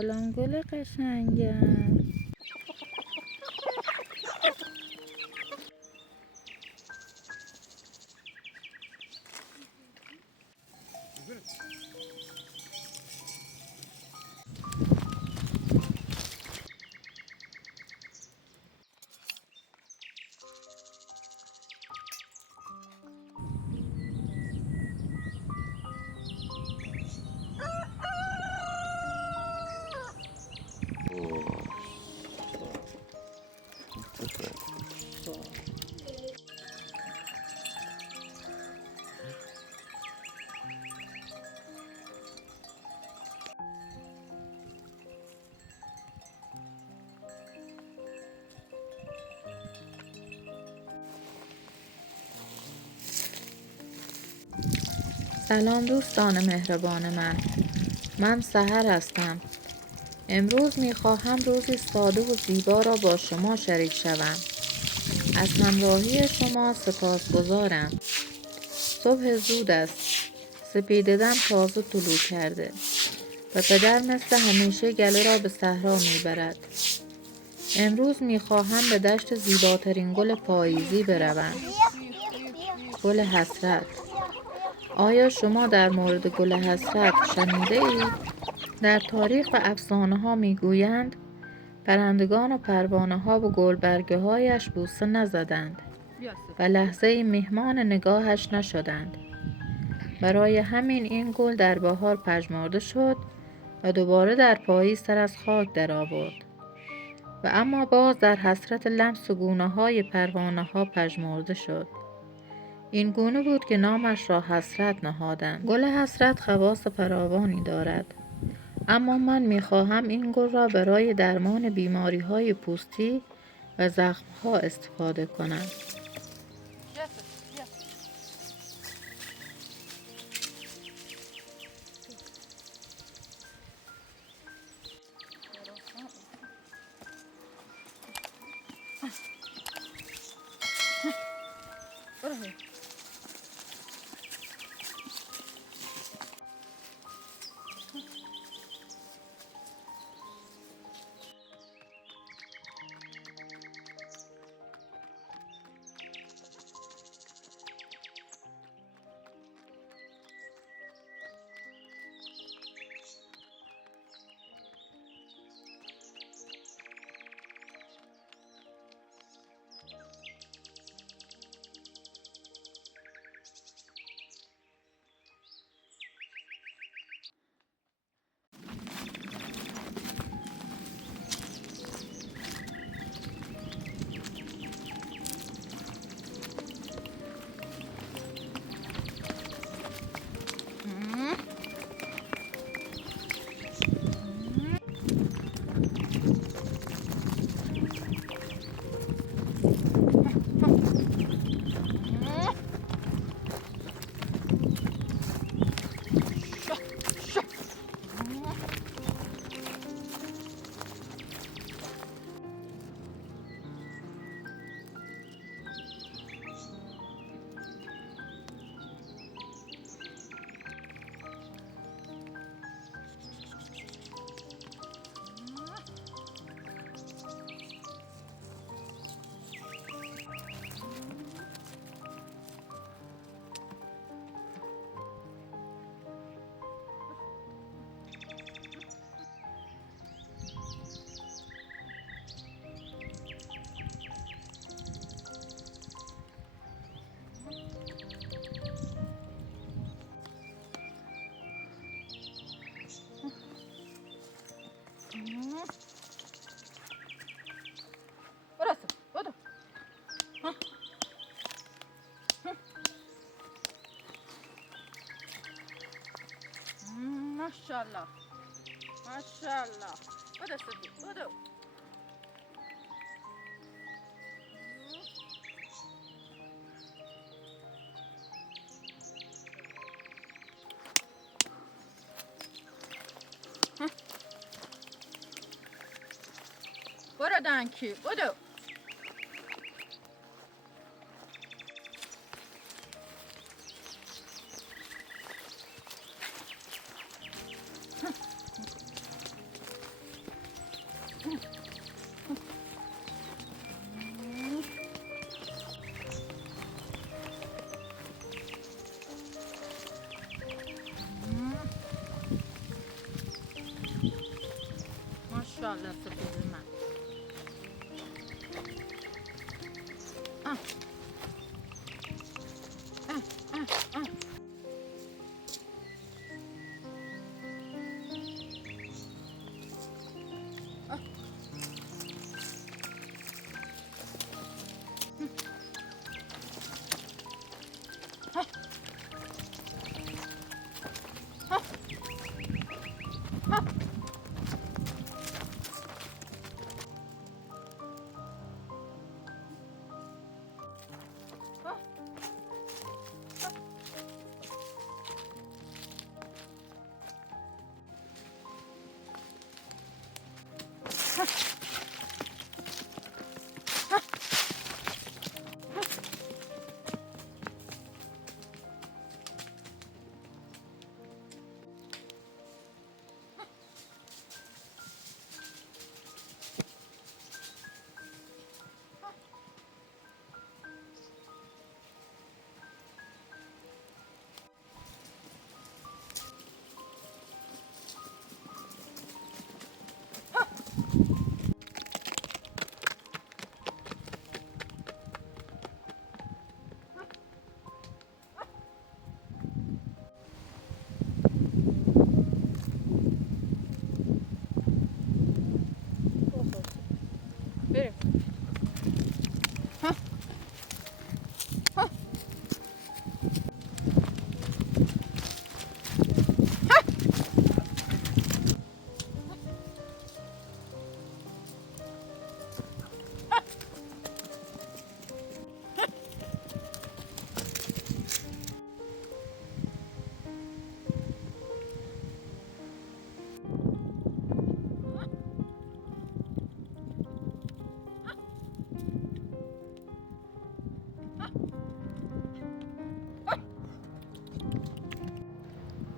سلام گل قشنگم. سلام دوستان مهربان من سحر هستم. امروز میخواهم روزی ساده و زیبا را با شما شریک شوم. از همراهی شما سپاسگزارم. صبح زود است. سپیده‌دم تازه طلوع کرده و پدر مثل همیشه گله را به صحرا میبرد. امروز میخواهم به دشت زیباترین گل پاییزی بروم. گل حسرت. آیا شما در مورد گل حسرت شنیده اید؟ در تاریخ و افسانه ها می گویند پرندگان و پروانه ها به گلبرگه هایش بوسه نزدند و لحظه مهمان نگاهش نشدند. برای همین این گل در بهار پژمرده شد و دوباره در پاییز سر از خاک درآورد و اما باز در حسرت لمس گونه های پروانه ها پژمرده شد. این گونه بود که نامش را حسرت نهادند. گل حسرت خواص فراوانی دارد، اما من میخواهم این گل را برای درمان بیماری های پوستی و زخم ها استفاده کنم. ماشاءالله ماشاءالله. بده صدیق بده. برو دانکی بدو. ماشاءالله سپید من. بریم.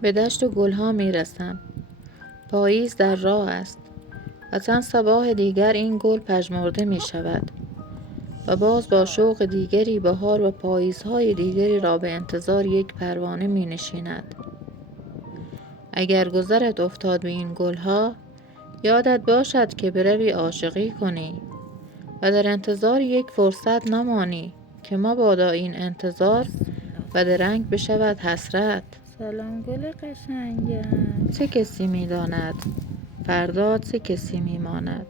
به دشت و گلها می رسم. پاییز در راه است و چند صباح دیگر این گل پژمرده می شود و باز با شوق دیگری بهار و پاییزهای دیگری را به انتظار یک پروانه می نشیند. اگر گذرت افتاد به این گلها، یادت باشد که بروی عاشقی کنی و در انتظار یک فرصت نمانی که مبادا این انتظار بدرنگ بشود حسرت. سلام گل قشنگم. چه کسی می داند فردا چه کسی می ماند.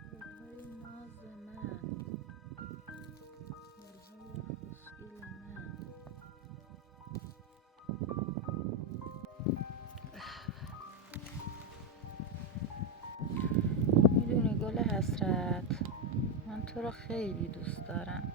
گلهای ناز من، گلهای خوشگل من. میدونی گل حسرت، من تو رو خیلی دوست دارم.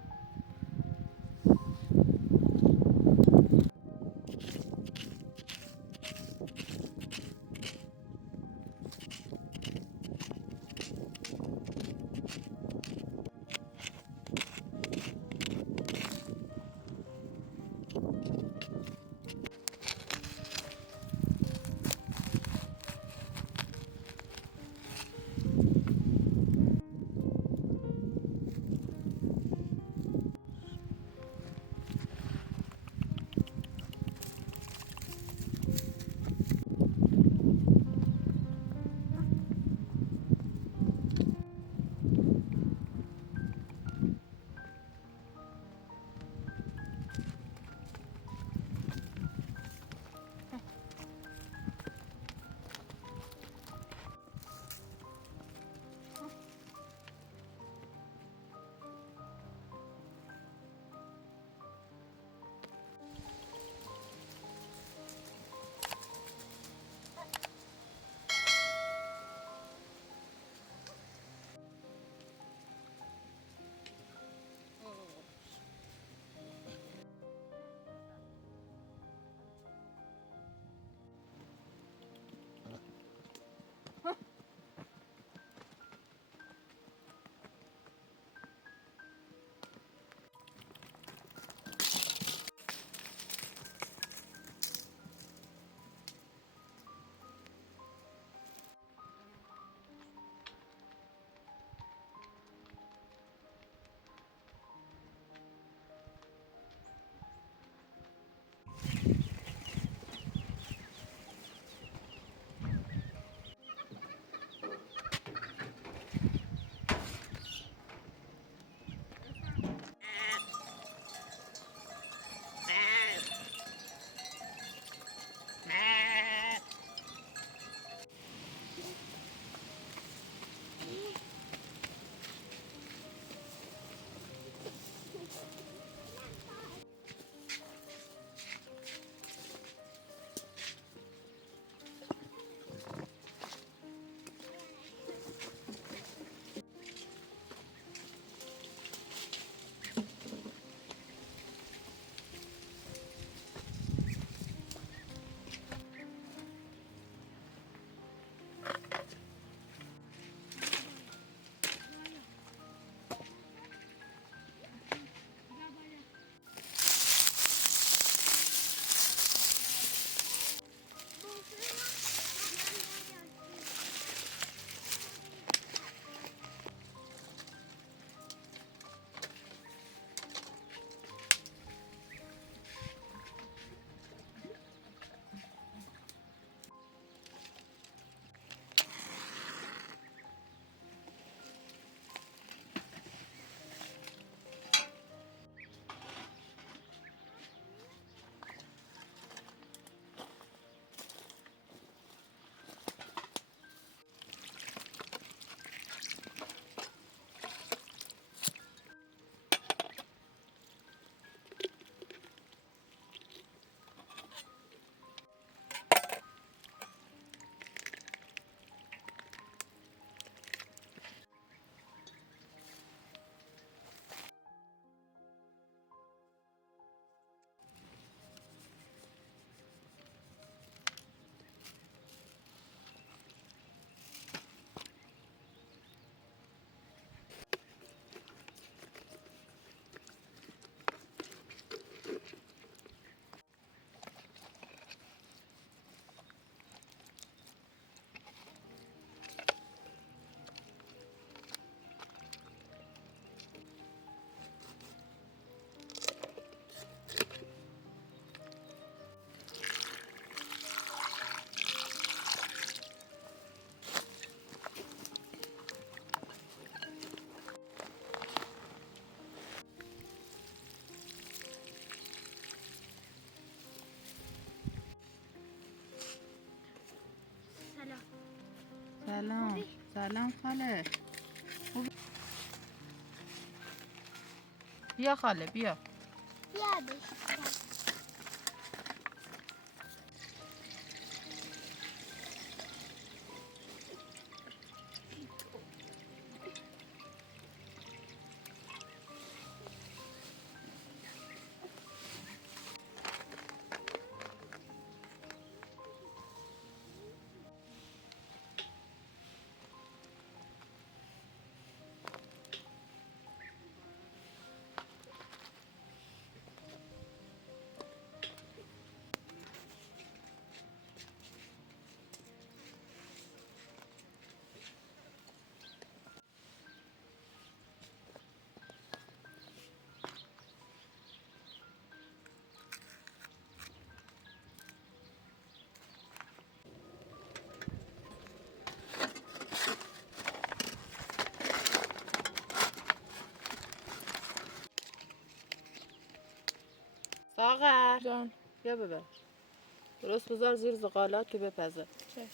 سلام. سلام خاله. بیا خاله بیا. ساغر جان بیا ببر. درست بذار زیر زغالات که بپزه. چشم.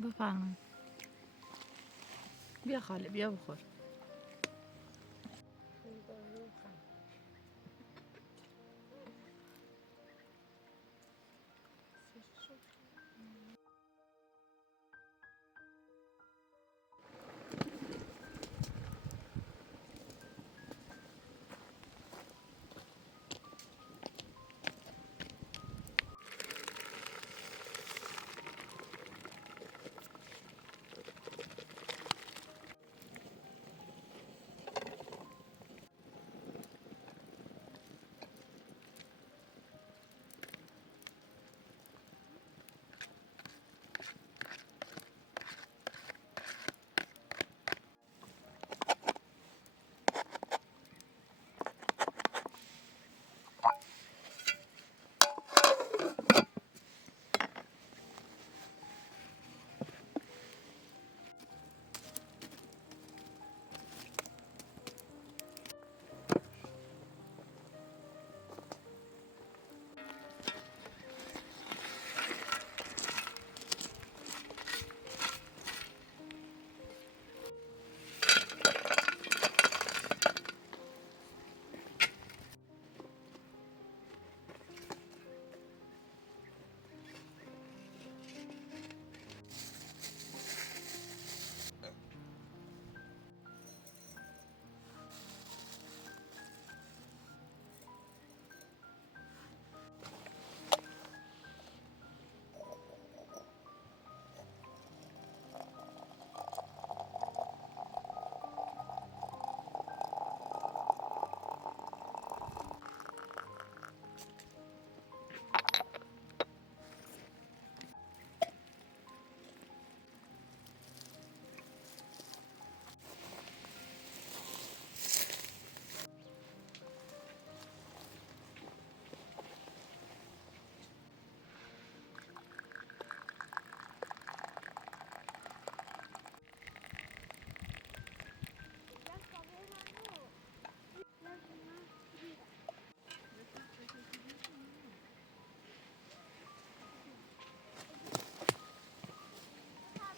بفرمایید. بیا خاله بیا بخور.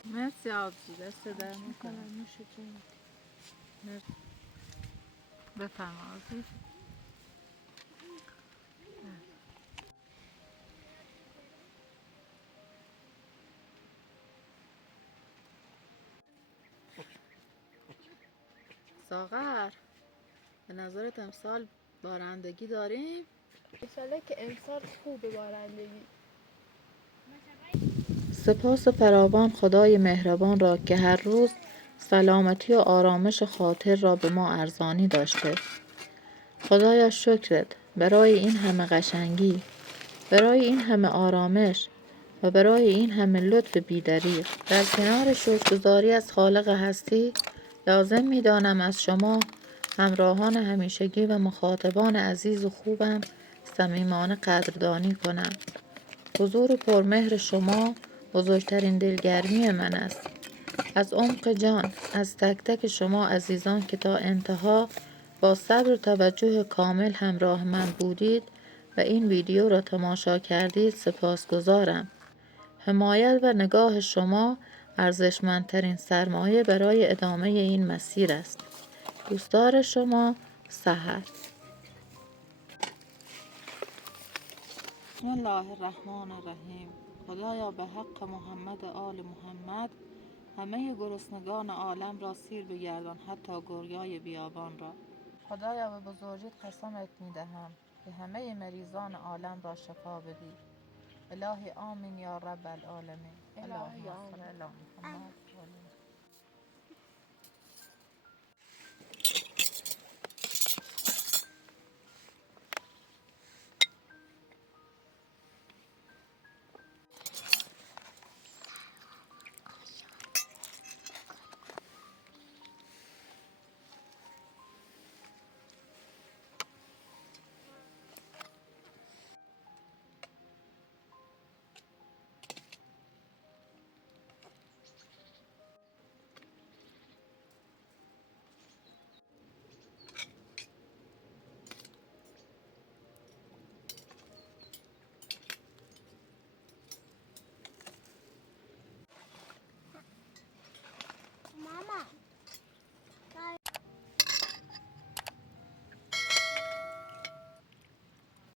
مرسی آبجی، دست در میکنم. نوش جونت. مرسی. بفرما آبجی. ساغر، به نظرت امسال بارندگی داریم؟ انشالله که امسال خوبه بارندگی. سپاس فراوان خدای مهربان را که هر روز سلامتی و آرامش خاطر را به ما ارزانی داشته. خدایا شکرت برای این همه قشنگی، برای این همه آرامش و برای این همه لطف بی‌دریغ. در کنار شکرگزاری از خالق هستی، لازم می‌دانم از شما همراهان همیشگی و مخاطبان عزیز و خوبم صمیمانه قدردانی کنم. حضور پرمهر شما بزرگترین دلگرمی من است. از عمق جان، از تک تک شما عزیزان که تا انتها با صبر و توجه کامل همراه من بودید و این ویدیو را تماشا کردید سپاسگزارم. حمایت و نگاه شما ارزشمندترین سرمایه برای ادامه این مسیر است. دوستدار شما، سحر. بسم الله الرحمن الرحیم. خدایا به حق محمد و آل محمد همه گرسنگان عالم را سیر بگردان، حتی گوریای بیابان را. خدایا به بزرگیت قسمت می‌دهم که همه مریضان عالم را شفا بدی. الهی آمین یا رب العالمین. الهی اللهم آمین. صل علی محمد و آل محمد.